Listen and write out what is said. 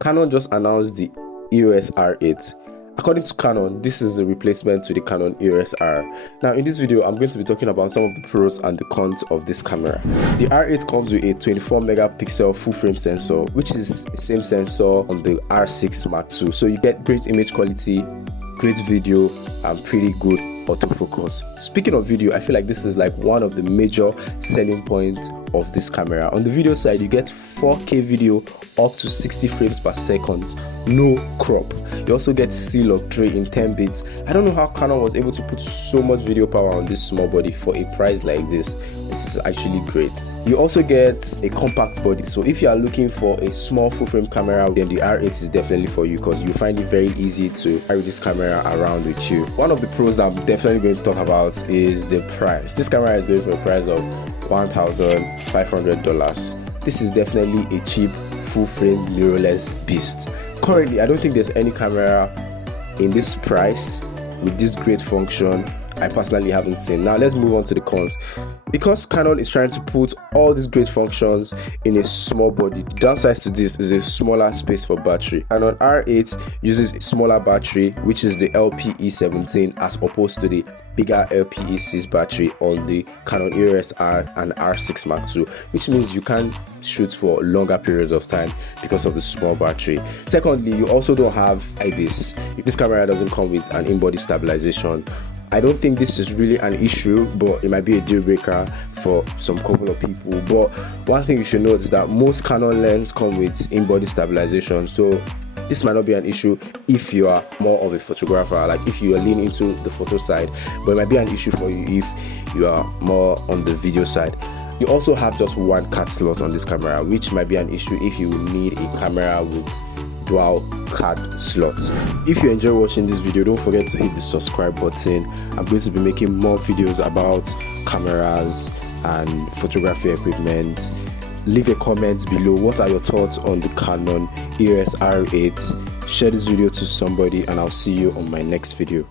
Canon just announced the EOS R8. According to Canon, this is a replacement to the Canon EOS R. Now in this video, I'm going to be talking about some of the pros and the cons of this camera. The R8 comes with a 24 megapixel full frame sensor, which is the same sensor on the R6 Mark II. So you get great image quality, great video, and pretty good autofocus. Speaking of video, I feel like this is like one of the major selling points of this camera. On the video side, you get 4K video up to 60 frames per second, no crop. You also get C-Log 3 in 10 bits. I don't know how Canon was able to put so much video power on this small body for a price like this. This is actually great. You also get a compact body, so if you are looking for a small full frame camera, then the R8 is definitely for you, because you find it very easy to carry this camera around with you. One of the pros I'm definitely going to talk about is the price. This camera is going for a price of $1,500. This is definitely a cheap full frame mirrorless beast. Currently, I don't think there's any camera in this price with this great function I personally haven't seen. Now let's move on to the cons. Because Canon is trying to put all these great functions in a small body, the downside to this is a smaller space for battery. Canon R8 uses a smaller battery, which is the LPE17, as opposed to the bigger LPE6 battery on the Canon EOS R and R6 Mark II, which means you can shoot for longer periods of time because of the small battery. Secondly, you also don't have IBIS. This camera doesn't come with an in-body stabilization. I don't think this is really an issue, but it might be a deal breaker for some couple of people. But one thing you should note is that most Canon lenses come with in-body stabilization, so this might not be an issue if you are more of a photographer, like if you are leaning into the photo side, but it might be an issue for you if you are more on the video side. You also have just one card slot on this camera, which might be an issue if you need a camera with dual card slots. If you enjoy watching this video, don't forget to hit the subscribe button. I'm going to be making more videos about cameras and photography equipment. Leave a comment below. What are your thoughts on the Canon EOS R8? Share this video to somebody, and I'll see you on my next video.